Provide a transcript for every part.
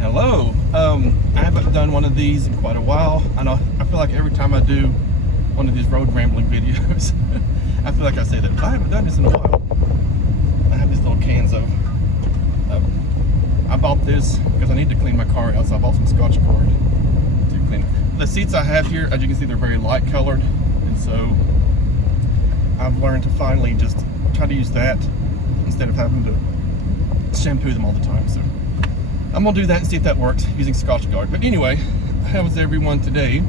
Hello. I haven't done one of these in quite a while. I feel like every time I do one of these road rambling videos, I feel like I say that I haven't done this in a while. I have these little cans of. I bought this because I need to clean my car out, so I bought some Scotch Guard to clean it. The seats I have here, as you can see, they're very light colored, and so I've learned to finally just try to use that instead of having to shampoo them all the time. So I'm gonna do that and see if that works using Scotch Guard. But anyway, how is everyone today?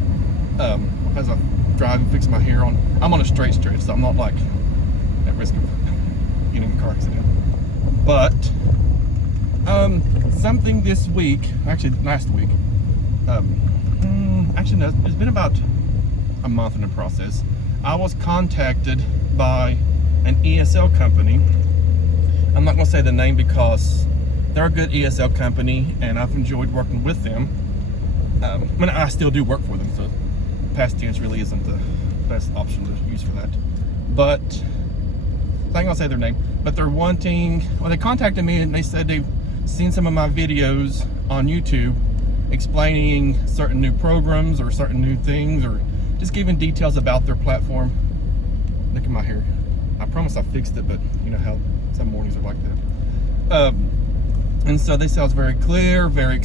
As I drive and fix my hair I'm on a straight stretch, so I'm not like at risk of getting a car accident. But something this week, actually last week, actually no, it's been about a month in the process. I was contacted by an ESL company. I'm not gonna say the name because they're a good ESL company, and I've enjoyed working with them. I still do work for them, so past tense really isn't the best option to use for that. But I'm not gonna say their name. But they're wanting. Well, they contacted me and they said they've seen some of my videos on YouTube explaining certain new programs or certain new things, or just giving details about their platform. Look at my hair. I promise I fixed it, but you know how some mornings are like that. And so they said I was very clear, very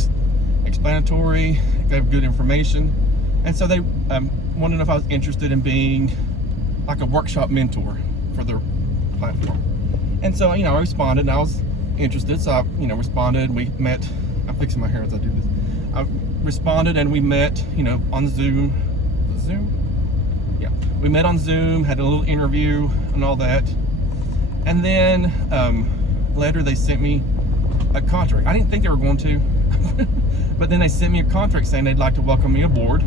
explanatory, gave good information. And so they wanted to know if I was interested in being like a workshop mentor for their platform. And so, I responded, and I was interested. So I, responded, we met. I'm fixing my hair as I do this. I responded and we met, on Zoom. Yeah, we met on Zoom, had a little interview and all that. And then later they sent me a contract. I didn't think they were going to, but then they sent me a contract saying they'd like to welcome me aboard.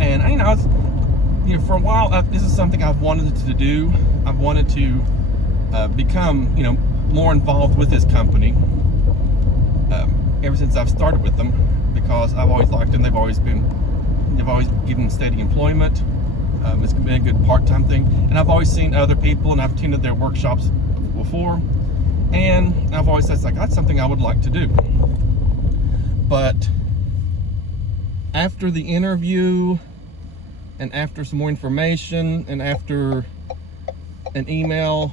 And I was, for a while, this is something I've wanted to do. I've wanted to become, more involved with this company ever since I've started with them, because I've always liked them. They've always given steady employment. It's been a good part-time thing, and I've always seen other people, and I've attended their workshops before. And I've always said, that's something I would like to do. But after the interview, and after some more information, and after an email,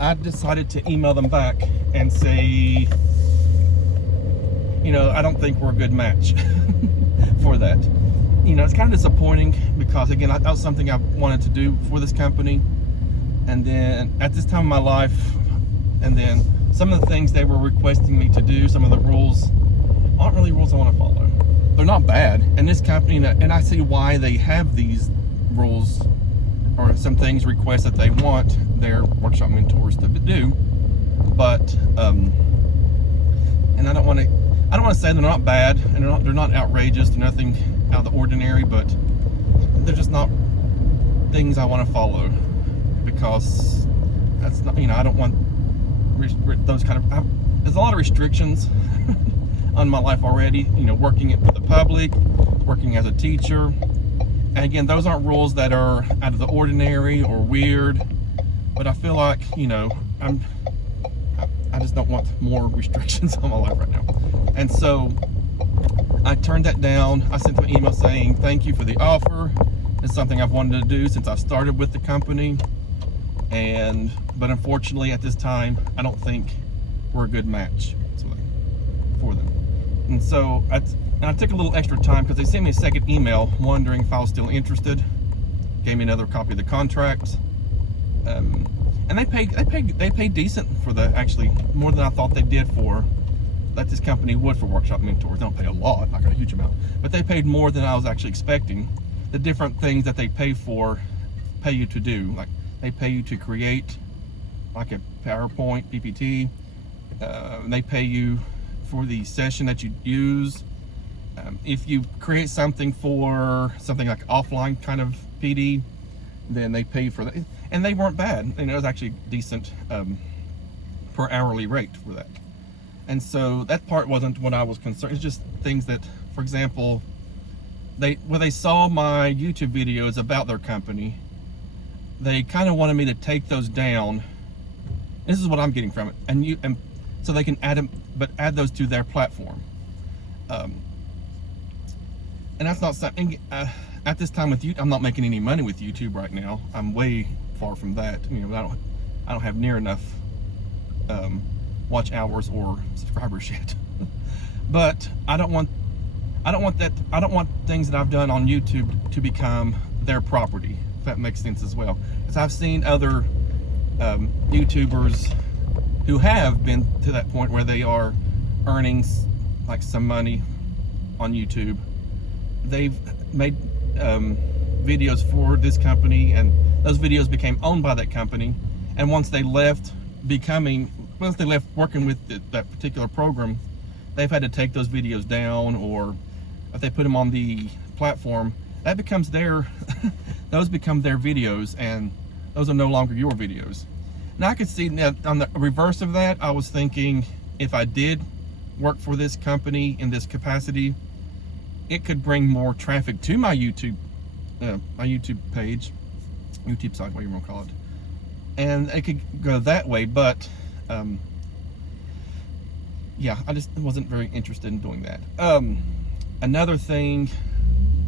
I decided to email them back and say, I don't think we're a good match for that. It's kind of disappointing because, again, that was something I wanted to do for this company. And then at this time of my life, and then some of the things they were requesting me to do, some of the rules aren't really rules I want to follow. They're not bad. And this company, and I see why they have these rules or some things requests that they want their workshop mentors to do. But and I don't want to say they're not bad, and they're not outrageous, they're nothing out of the ordinary, but they're just not things I want to follow. Because that's not, I don't want those kind of. There's a lot of restrictions on my life already. Working with the public, working as a teacher, and again, those aren't rules that are out of the ordinary or weird. But I feel like I just don't want more restrictions on my life right now, and so I turned that down. I sent them an email saying thank you for the offer. It's something I've wanted to do since I've started with the company. But unfortunately at this time, I don't think we're a good match for them. And so I took a little extra time because they sent me a second email wondering if I was still interested. Gave me another copy of the contract. And they paid decent for actually more than I thought they did for that this company would for workshop mentors. They don't pay a lot, not a huge amount, but they paid more than I was actually expecting. The different things that they pay you to do, like they pay you to create like a PowerPoint, PPT. They pay you for the session that you use. If you create something for something like offline kind of PD, then they pay you for that. And they weren't bad. It was actually decent per hourly rate for that. And so that part wasn't what I was concerned. It's just things that, for example, when they saw my YouTube videos about their company, they kind of wanted me to take those down. This is what I'm getting from it. And so they can add those to their platform. And that's not something, at this time with YouTube, I'm not making any money with YouTube right now. I'm way far from that. I don't have near enough watch hours or subscribers yet. But I don't want things that I've done on YouTube to become their property, if that makes sense as well. Because I've seen other YouTubers who have been to that point where they are earning like some money on YouTube. They've made videos for this company, and those videos became owned by that company. And once they left working with that particular program, they've had to take those videos down, or if they put them on the platform, that becomes those become their videos, and those are no longer your videos. Now I could see now on the reverse of that, I was thinking if I did work for this company in this capacity, it could bring more traffic to my YouTube page, YouTube site, whatever you want to call it, and it could go that way. But yeah, I just wasn't very interested in doing that. Another thing,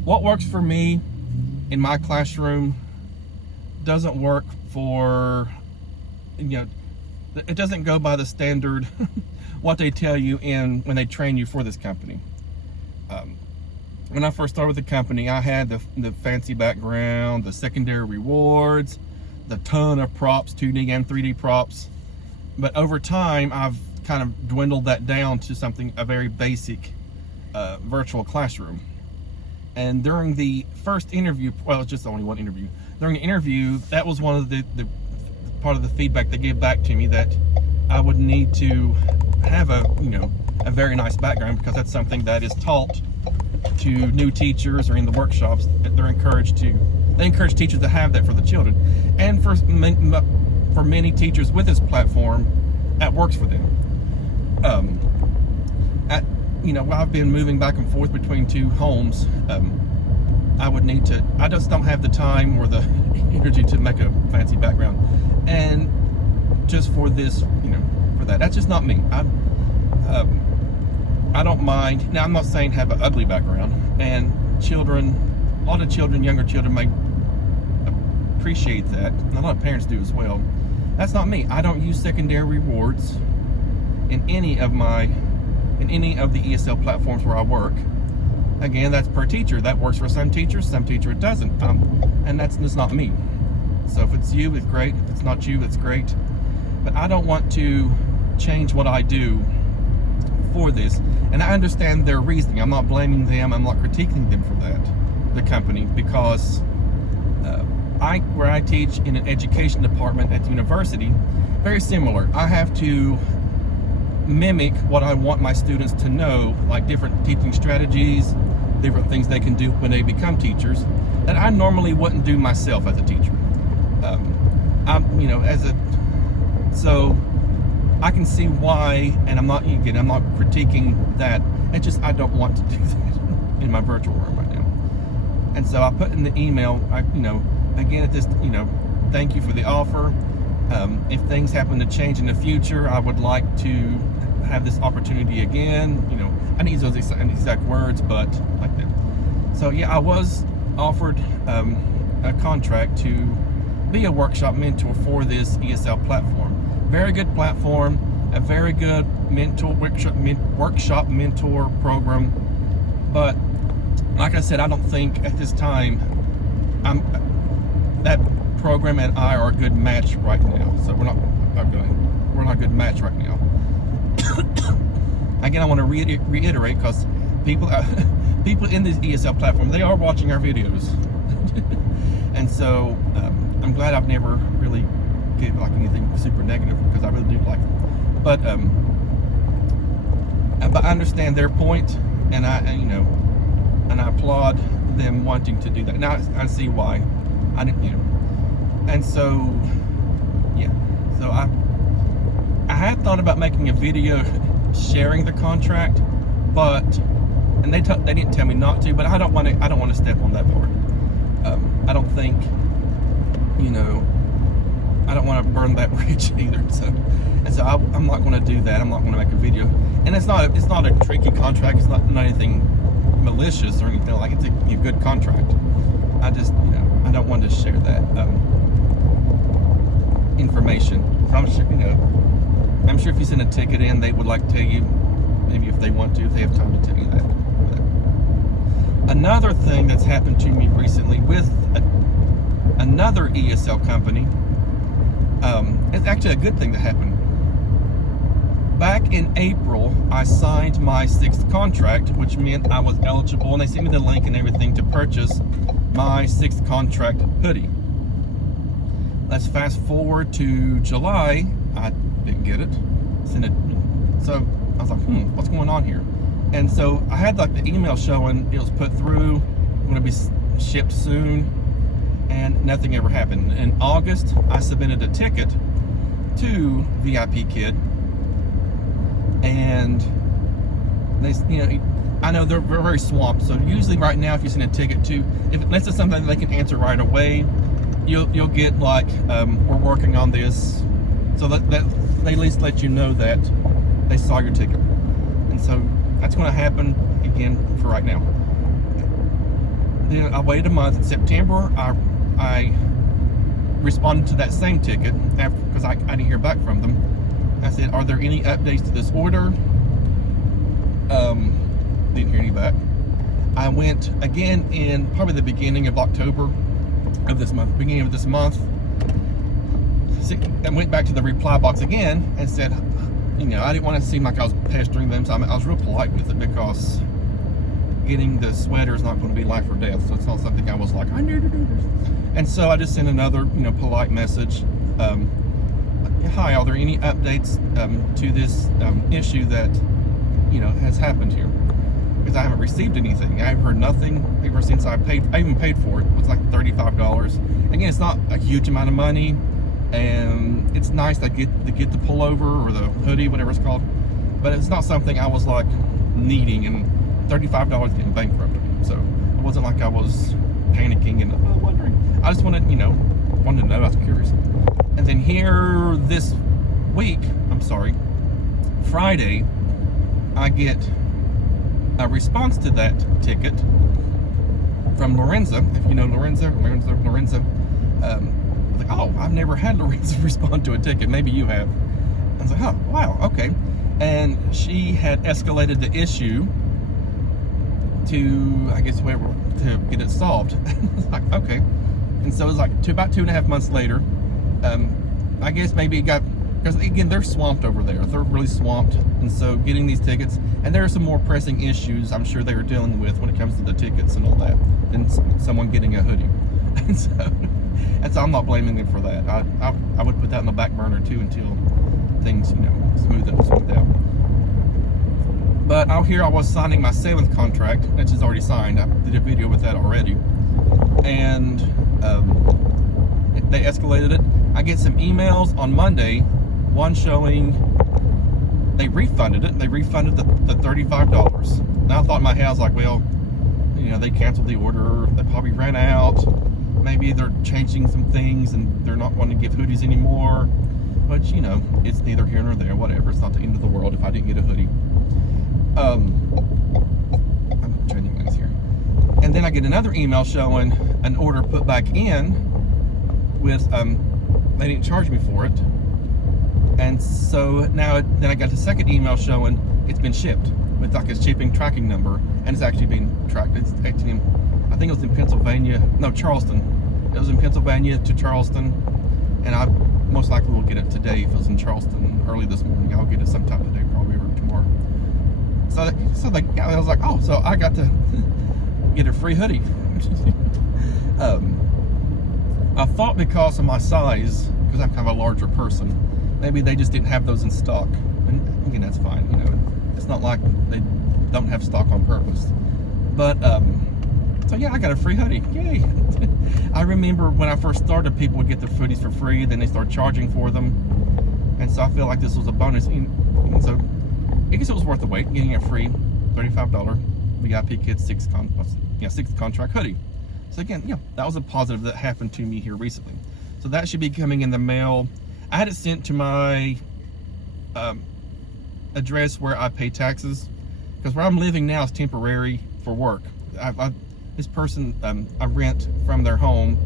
what works for me in my classroom doesn't work for, it doesn't go by the standard what they tell you when they train you for this company. When I first started with the company, I had the fancy background, the secondary rewards, the ton of props, 2D and 3D props. But over time, I've kind of dwindled that down to a very basic virtual classroom. And during the first interview, well, it's just only one interview. During the interview, that was one of the part of the feedback they gave back to me, that I would need to have a very nice background, because that's something that is taught to new teachers, or in the workshops they encourage teachers to have that for the children. And for many teachers with this platform, that works for them. I've been moving back and forth between two homes. I just don't have the time or the energy to make a fancy background. And just for this, for that's just not me. I don't mind. Now, I'm not saying have an ugly background, and a lot of children, younger children may appreciate that, and a lot of parents do as well. That's not me. I don't use secondary rewards in any of the ESL platforms where I work. Again, that's per teacher. That works for some teachers it doesn't. And that's not me. So if it's you, it's great. If it's not you, it's great. But I don't want to change what I do for this. And I understand their reasoning. I'm not blaming them. I'm not critiquing them for that, the company, because where I teach in an education department at the university, very similar. I have to mimic what I want my students to know, like different teaching strategies, different things they can do when they become teachers that I normally wouldn't do myself as a teacher. So I can see why, and I'm not critiquing that. It's just I don't want to do that in my virtual room right now. And so I put in the email, again, at this, thank you for the offer. If things happen to change in the future, I would like to have this opportunity again. I need those exact words, but like that. So yeah, I was offered a contract to be a workshop mentor for this ESL platform. Very good platform, a very good workshop mentor program. But like I said, I don't think at this time that program and I are a good match right now. So we're not a good match right now. Again, I want to reiterate, because people in this ESL platform, they are watching our videos. And so I'm glad I've never really gave like anything super negative, because I really do like it. But I understand their point, and I applaud them wanting to do that. Now I see why. And so yeah. So I had thought about making a video sharing the contract, and they didn't tell me not to, but I don't want to step on that part. I don't think, I don't want to burn that bridge either. So And so I'm not going to do that. I'm not going to make a video. And it's not a tricky contract. It's not anything malicious or anything like it. It's a good contract. I just, I don't want to share that information. So I'm sure if you send a ticket in, they would like to tell you, maybe if they want to, if they have time to tell you that. Another thing that's happened to me recently with another ESL company, it's actually a good thing that happened. Back in April, I signed my 6th contract, which meant I was eligible, and they sent me the link and everything to purchase my 6th contract hoodie. Let's fast forward to July. I didn't get it. So I was like, what's going on here? And so I had like the email showing it was put through, going to be shipped soon, and nothing ever happened. In August, I submitted a ticket to VIP Kid, and they, I know they're very swamped. So usually right now, if you send a ticket to, unless it's something they can answer right away, you'll get like, we're working on this, so that they at least let you know that they saw your ticket. And so that's going to happen again for right now. Then I waited a month. In September, I responded to that same ticket after, because I didn't hear back from them. I said, are there any updates to this order? Didn't hear any back. I went again in probably the beginning of October of this month, beginning of this month. I went back to the reply box again and said, I didn't want to seem like I was pestering them, so I was real polite with it, because getting the sweater is not going to be life or death. So it's not something I was like, I need to do this. And so I just sent another, polite message. Hi, are there any updates to this issue that, has happened here? Because I haven't received anything. I've heard nothing ever since I even paid for it. It was like $35. Again, it's not a huge amount of money, and it's nice to get the pullover or the hoodie, whatever it's called. But it's not something I was like needing, and $35 getting bankrupt. So it wasn't like I was panicking and wondering. I just wanted to know. I was curious. And then here this week, Friday, I get a response to that ticket from Lorenza. If you know Lorenza. I was like, oh, I've never had Lorenza respond to a ticket. Maybe you have. I was like, oh, wow, okay. And she had escalated the issue to, I guess, to get it solved. I was like, okay. And so it was like about 2.5 months later. I guess maybe it got, because again, they're swamped over there. They're really swamped. And so getting these tickets, and there are some more pressing issues I'm sure they were dealing with when it comes to the tickets and all that, than someone getting a hoodie. And so I'm not blaming them for that. I would put that on the back burner too until things, smooth out. But out here I was signing my 7th contract, which is already signed. I did a video with that already. And they escalated it. I get some emails on Monday, one showing they refunded it. They refunded the $35. Now I thought in my head, I was like, well, they canceled the order. They probably ran out. Maybe they're changing some things and they're not wanting to give hoodies anymore. But, it's neither here nor there. Whatever. It's not the end of the world if I didn't get a hoodie. I'm changing things here. And then I get another email showing an order put back in with, they didn't charge me for it. And so now, then I got the second email showing it's been shipped with like a shipping tracking number, and it's actually being tracked. It's actually, I think it was in Pennsylvania, no, Charleston. It was in Pennsylvania to Charleston, and I most likely will get it today. If it was in Charleston early this morning, I'll get it sometime today, probably, or tomorrow. I was like, oh, so I got to get a free hoodie. I thought because of my size, because I'm kind of a larger person, maybe they just didn't have those in stock. And again, that's fine. It's not like they don't have stock on purpose. But so yeah, I got a free hoodie. Yay! I remember when I first started, people would get their hoodies for free, then they started charging for them, and so I feel like this was a bonus. And so I guess it was worth the wait, getting a free $35 VIP Kid 6th contract hoodie. So again, that was a positive that happened to me here recently. So that should be coming in the mail. I had it sent to my address where I pay taxes, because where I'm living now is temporary for work. This person, I rent from their home.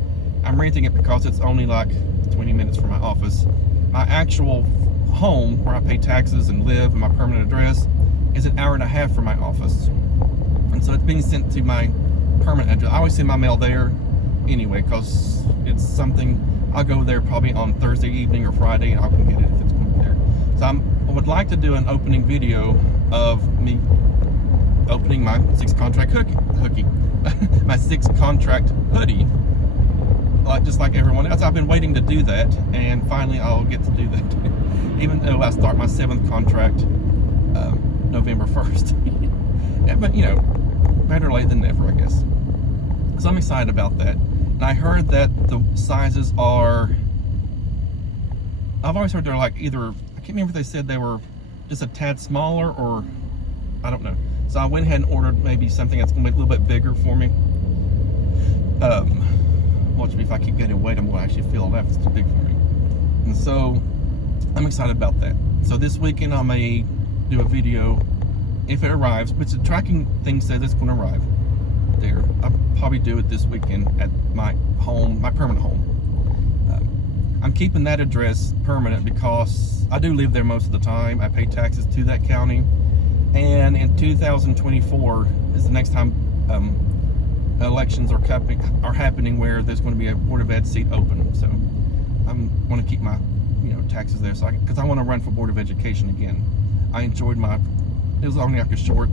I'm renting it because it's only like 20 minutes from my office. My actual home, where I pay taxes and live, and my permanent address, is an hour and a half from my office. And so it's being sent to my permanent address. I always send my mail there anyway, because it's something, I'll go there probably on Thursday evening or Friday, and I can get it if it's going to be there. So I would like to do an opening video of me opening my 6 contract hoodie, my 6 contract hoodie, just like everyone else. I've been waiting to do that, and finally I'll get to do that. Even though I start my 7th contract November 1st. Yeah, but you know, better late than never, I guess. So I'm excited about that. And I heard that the sizes are, I've always heard they're like either, I can't remember if they said they were just a tad smaller, or I don't know. So I went ahead and ordered maybe something that's going to be a little bit bigger for me. Watch me, if I keep getting weight, I'm going to actually feel it if it's too big for me. And so I'm excited about that. So this weekend I may do a video if it arrives, but the tracking thing says it's going to arrive there. I'll probably do it this weekend at my home, my permanent home. I'm keeping that address permanent because I do live there most of the time. I pay taxes to that county, and in 2024 is the next time elections are happening where there's going to be a Board of Ed seat open. So I'm going to keep my taxes there, so because I want to run for Board of Education again. I enjoyed it was only like a short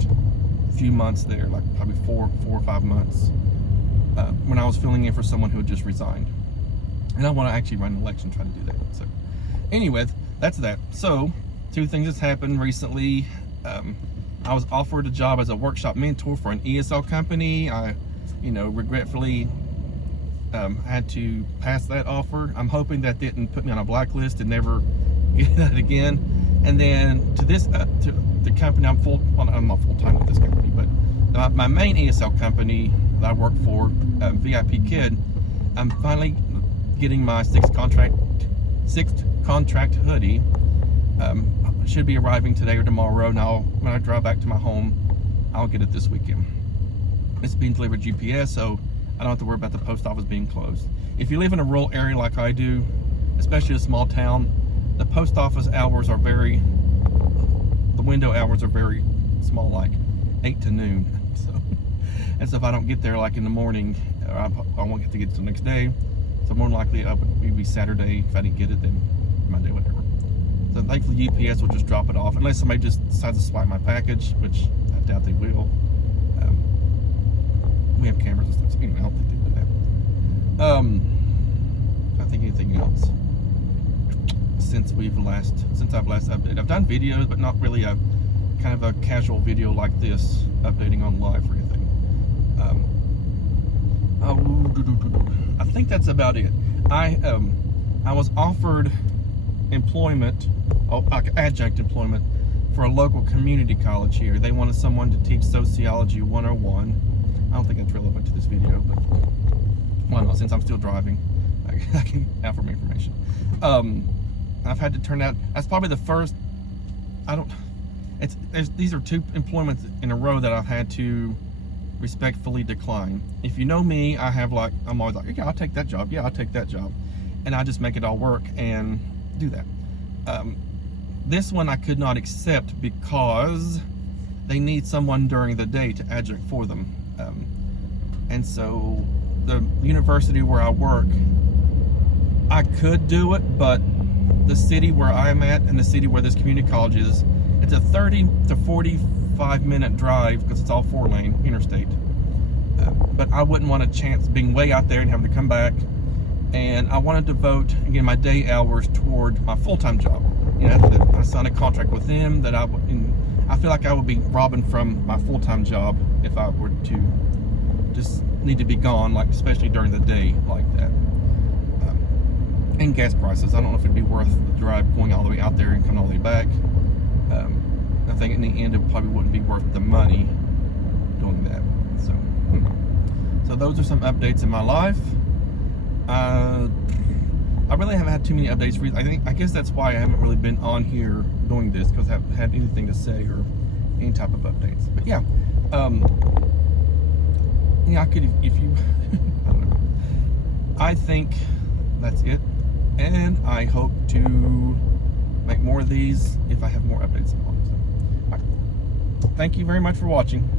few months there, like probably four or 5 months, when I was filling in for someone who had just resigned. And I want to actually run an election, try to do that. So anyway, that's that. So 2 things that's happened recently. I was offered a job as a workshop mentor for an ESL company. I, regretfully had to pass that offer. I'm hoping that didn't put me on a blacklist and never get that again. And then to this, to the company I'm not full time with this company, but my main ESL company that I work for, VIP Kid, I'm finally getting my 6th contract hoodie. Should be arriving today or tomorrow. Now, when I drive back to my home, I'll get it this weekend. It's being delivered UPS, so I don't have to worry about the post office being closed. If you live in a rural area like I do, especially a small town, the post office hours are the window hours are very small, like 8 to noon. So if I don't get there like in the morning, I won't get to get it the next day. So more than likely it would be Saturday. If I didn't get it, then Monday, whatever. So thankfully UPS will just drop it off, unless somebody just decides to swipe my package, which I doubt they will. We have cameras and stuff, so anyway, I don't think they do that. I think anything else since I've last updated. I've done videos, but not really a kind of a casual video like this, updating on live or anything. I think that's about it. I was offered employment, like adjunct employment, for a local community college here. They wanted someone to teach Sociology 101. I don't think it's relevant to this video, but why not? Since I'm still driving, I can offer me information. I've had to turn out. That's probably the first. These are 2 employments in a row that I've had to respectfully decline. If you know me, I'm always like, yeah, I'll take that job. Yeah, I'll take that job, and I just make it all work and do that. This one I could not accept because they need someone during the day to adjunct for them. And so the university where I work, I could do it, but the city where I'm at and the city where this community college is, it's a 30 to 45 minute drive because it's all 4-lane interstate. But I wouldn't want a chance being way out there and having to come back. And I wanted to devote, again, my day hours toward my full-time job. I signed a contract with them that I feel like I would be robbing from my full-time job if I were to just need to be gone, like especially during the day like that. And gas prices, I don't know if it'd be worth the drive going all the way out there and coming all the way back. I think in the end it probably wouldn't be worth the money doing that. So those are some updates in my life. I really haven't had too many updates. I guess that's why I haven't really been on here doing this, because I haven't had anything to say or any type of updates. But yeah, yeah, I could, if you, I don't know. I think that's it, and I hope to make more of these if I have more updates along. So, all right. Thank you very much for watching.